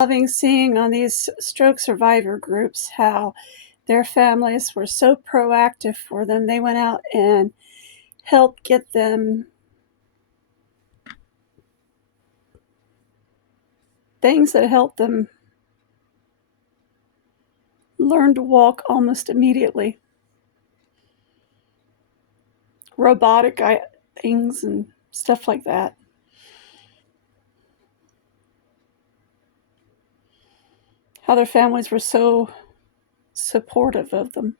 Loving seeing on these stroke survivor groups how their families were so proactive for them. They went out and helped get them things that helped them learn to walk almost immediately. Robotic things and stuff like that. How their families were so supportive of them.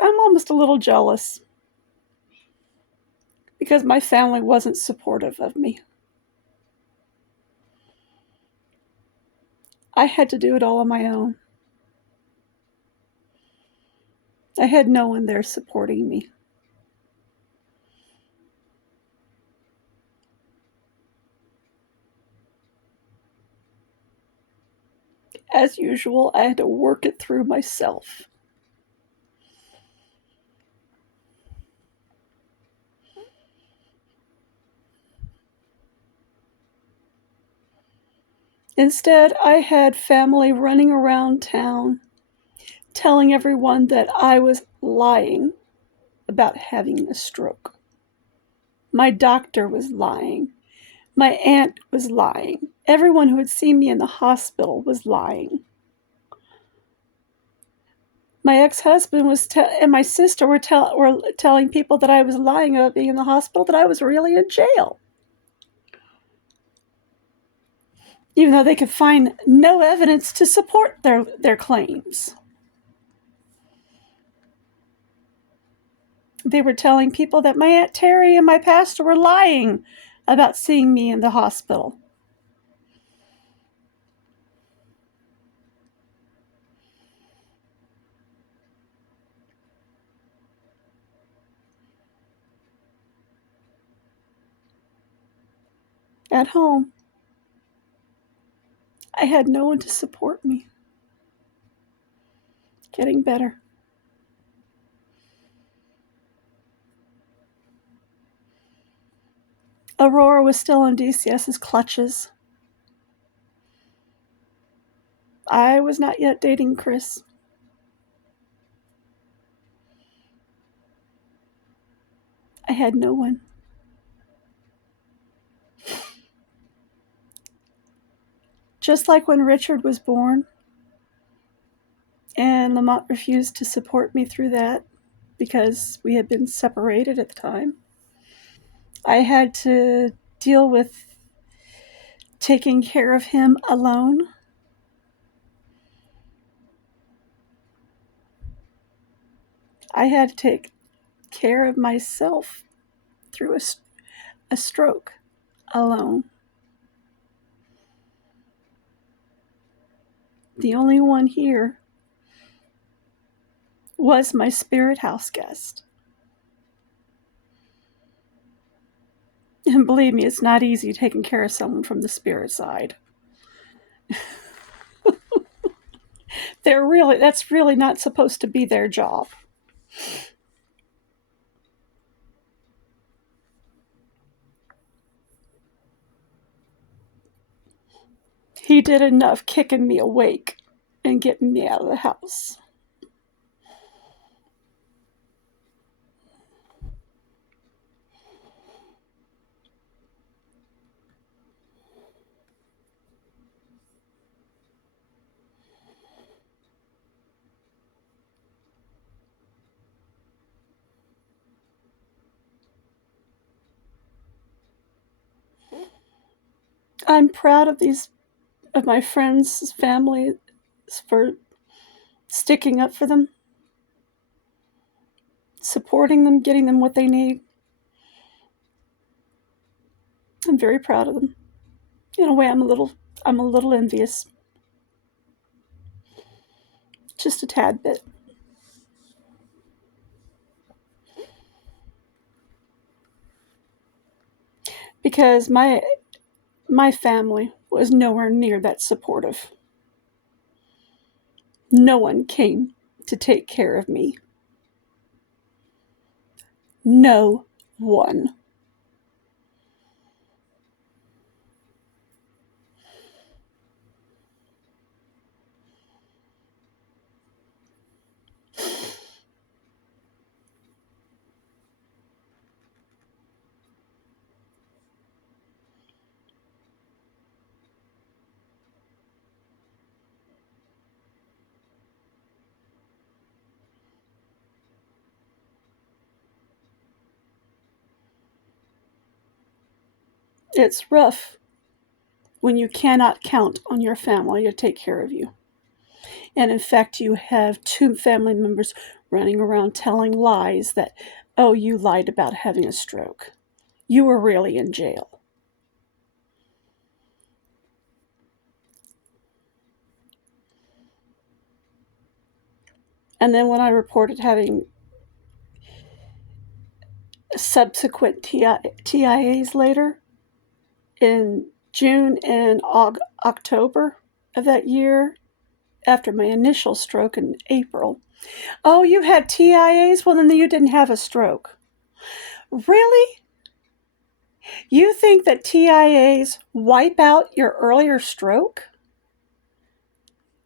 I'm almost a little jealous because my family wasn't supportive of me. I had to do it all on my own. I had no one there supporting me. As usual, I had to work it through myself. Instead, I had family running around town telling everyone that I was lying about having a stroke. My doctor was lying. My aunt was lying. Everyone who had seen me in the hospital was lying. My ex-husband and my sister were telling people that I was lying about being in the hospital, that I was really in jail. Even though they could find no evidence to support their claims. They were telling people that my Aunt Terry and my pastor were lying about seeing me in the hospital. At home, I had no one to support me. Getting better. Aurora was still in DCS's clutches. I was not yet dating Chris. I had no one. Just like when Richard was born, and Lamont refused to support me through that because we had been separated at the time. I had to deal with taking care of him alone. I had to take care of myself through a stroke alone. The only one here was my spirit house guest. And believe me, it's not easy taking care of someone from the spirit side. That's really not supposed to be their job. He did enough kicking me awake and getting me out of the house. I'm proud of my friends' families for sticking up for them, supporting them, getting them what they need. I'm very proud of them. In a way, I'm a little envious. Just a tad bit. Because my family was nowhere near that supportive. No one came to take care of me. No one. It's rough when you cannot count on your family to take care of you. And in fact, you have two family members running around telling lies that, oh, you lied about having a stroke. You were really in jail. And then when I reported having subsequent TIAs later, in June and October of that year, after my initial stroke in April, oh, you had TIAs? Well, then you didn't have a stroke. Really? You think that TIAs wipe out your earlier stroke?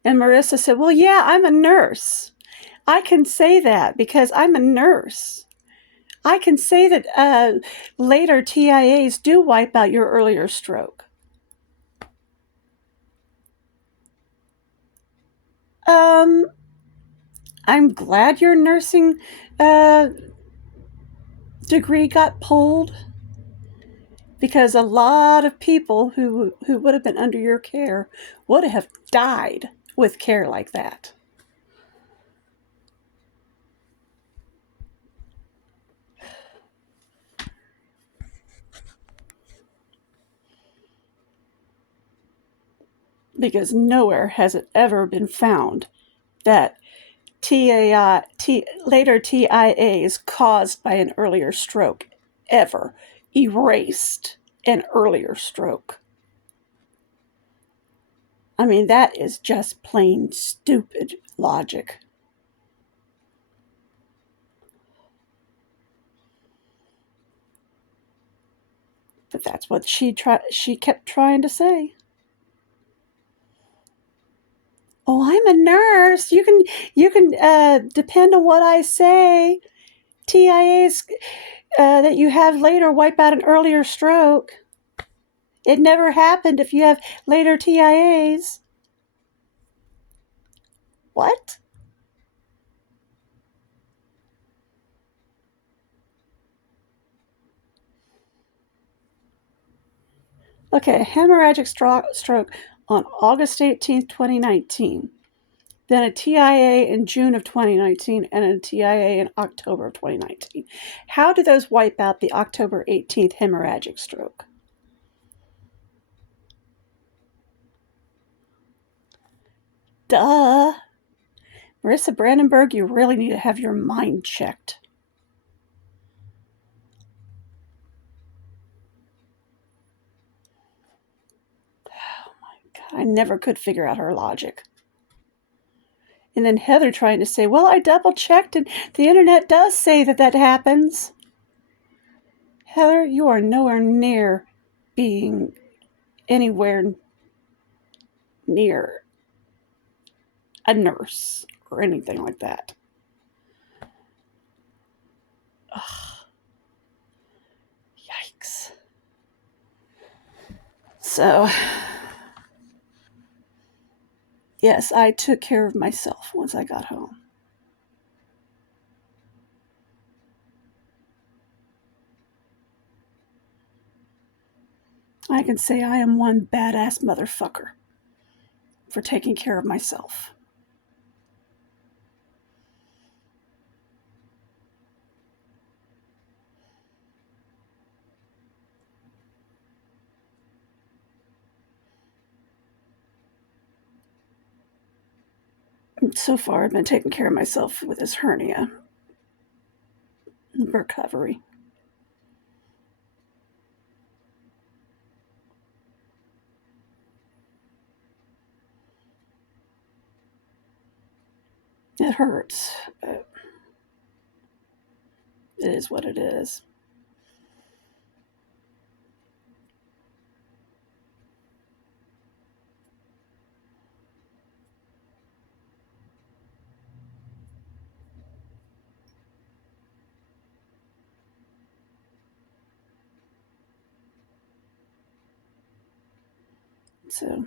And Marissa said, well, yeah, I'm a nurse. I can say that because I'm a nurse. I can say that later TIAs do wipe out your earlier stroke. I'm glad your nursing degree got pulled, because a lot of people who would have been under your care would have died with care like that. Because nowhere has it ever been found that later TIAs caused by an earlier stroke ever erased an earlier stroke. I mean, that is just plain stupid logic. But that's what she kept trying to say. Oh, I'm a nurse. You can depend on what I say. TIAs that you have later wipe out an earlier stroke. It never happened if you have later TIAs. What? Okay, hemorrhagic stroke on August 18th, 2019. Then a TIA in June of 2019 and a TIA in October of 2019. How do those wipe out the October 18th hemorrhagic stroke? Duh. Marissa Brandenburg, you really need to have your mind checked. Oh my God, I never could figure out her logic. And then Heather trying to say, well, I double checked and the internet does say that happens. Heather, you are nowhere near being anywhere near a nurse or anything like that. Ugh. Yikes. So, yes, I took care of myself once I got home. I can say I am one badass motherfucker for taking care of myself. So far, I've been taking care of myself with this hernia recovery. It hurts, but it is what it is. So